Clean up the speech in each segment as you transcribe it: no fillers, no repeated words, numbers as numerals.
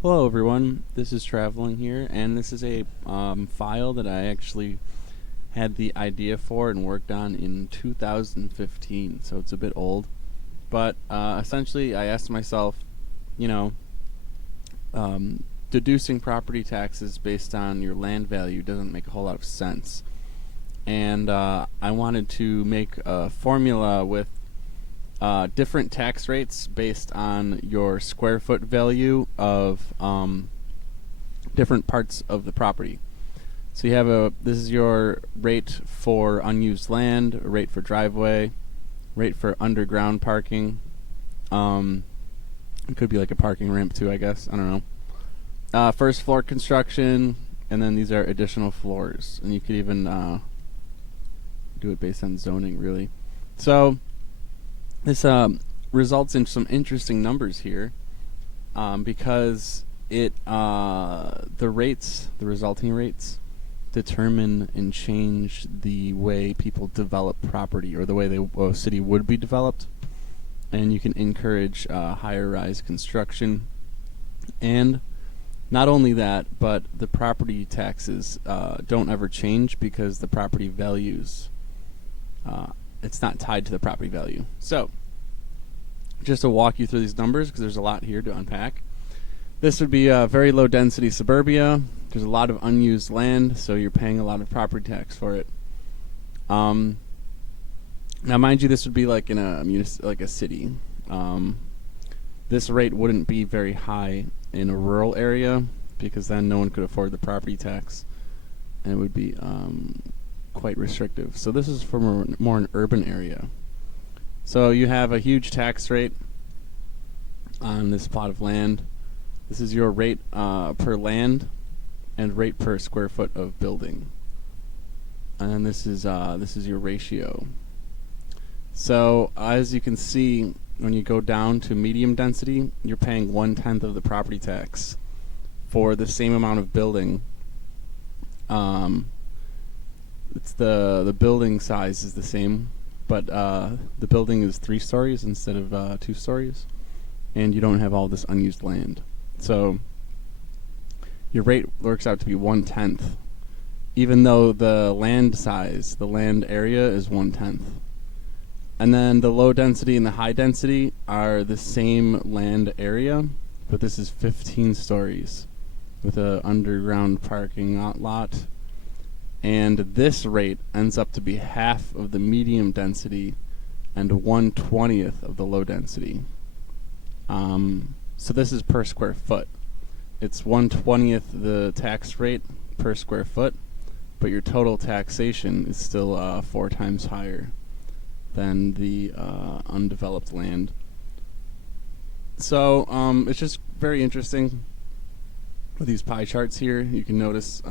Hello, everyone. This is Traveling here, and this is a file that I actually had the idea for and worked on in 2015, so it's a bit old. But essentially, I asked myself, you know, deducing property taxes based on your land value doesn't make a whole lot of sense. And I wanted to make a formula with different tax rates based on your square foot value of different parts of the property. So you have this is your rate for unused land, a rate for driveway, rate for underground parking. It could be like a parking ramp too, I guess. I don't know. First floor construction, and then these are additional floors, and you could even do it based on zoning, really. So this results in some interesting numbers here, because the resulting rates determine and change the way people develop property, or the way a city would be developed. And you can encourage higher rise construction. And not only that, but the property taxes don't ever change because the property values, it's not tied to the property value. So, just to walk you through these numbers, because there's a lot here to unpack. This would be very low density suburbia. There's a lot of unused land, so you're paying a lot of property tax for it. Now, mind you, this would be like in like a city. This rate wouldn't be very high in a rural area, because then no one could afford the property tax, and it would be quite restrictive. So this is for more an urban area. So you have a huge tax rate on this plot of land. This is your rate per land and rate per square foot of building. And then this is your ratio. So as you can see, when you go down to medium density, you're paying 1/10 of the property tax for the same amount of building. It's the building size is the same, but the building is 3 stories instead of 2 stories, and you don't have all this unused land. So your rate works out to be 1/10, even though the land size, the land area, is 1/10. And then the low density and the high density are the same land area, but this is 15 stories with a underground parking lot. And this rate ends up to be half of the medium density and 1/20th of the low density. So this is per square foot. It's 1/20th the tax rate per square foot, but your total taxation is still 4 times higher than the undeveloped land. So it's just very interesting with these pie charts here. You can notice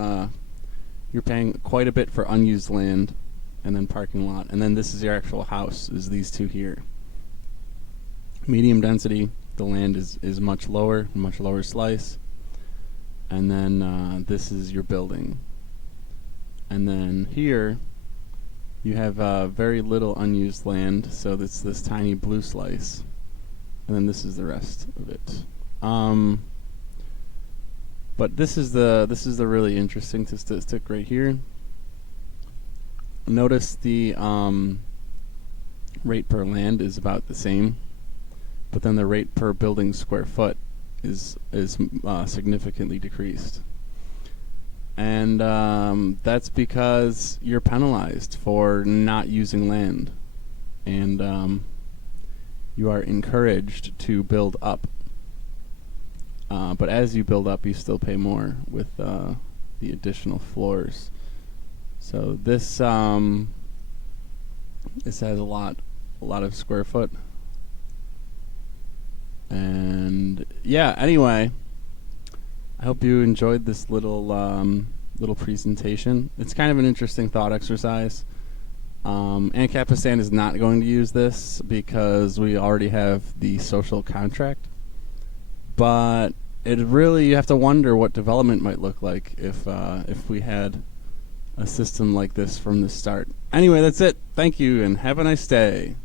you're paying quite a bit for unused land, and then parking lot, and then this is your actual house, is these two here. Medium density, the land is much lower slice, and then this is your building. And then here you have very little unused land, so that's this tiny blue slice, and then this is the rest of it. But this is the really interesting statistic right here. Notice the rate per land is about the same, but then the rate per building square foot is significantly decreased. And that's because you're penalized for not using land, and you are encouraged to build up. But as you build up, you still pay more with the additional floors. So this has a lot of square foot. And yeah, anyway, I hope you enjoyed this little presentation. It's kind of an interesting thought exercise. Ancapistan is not going to use this because we already have the social contract. But you have to wonder what development might look like if we had a system like this from the start. Anyway, that's it. Thank you, and have a nice day.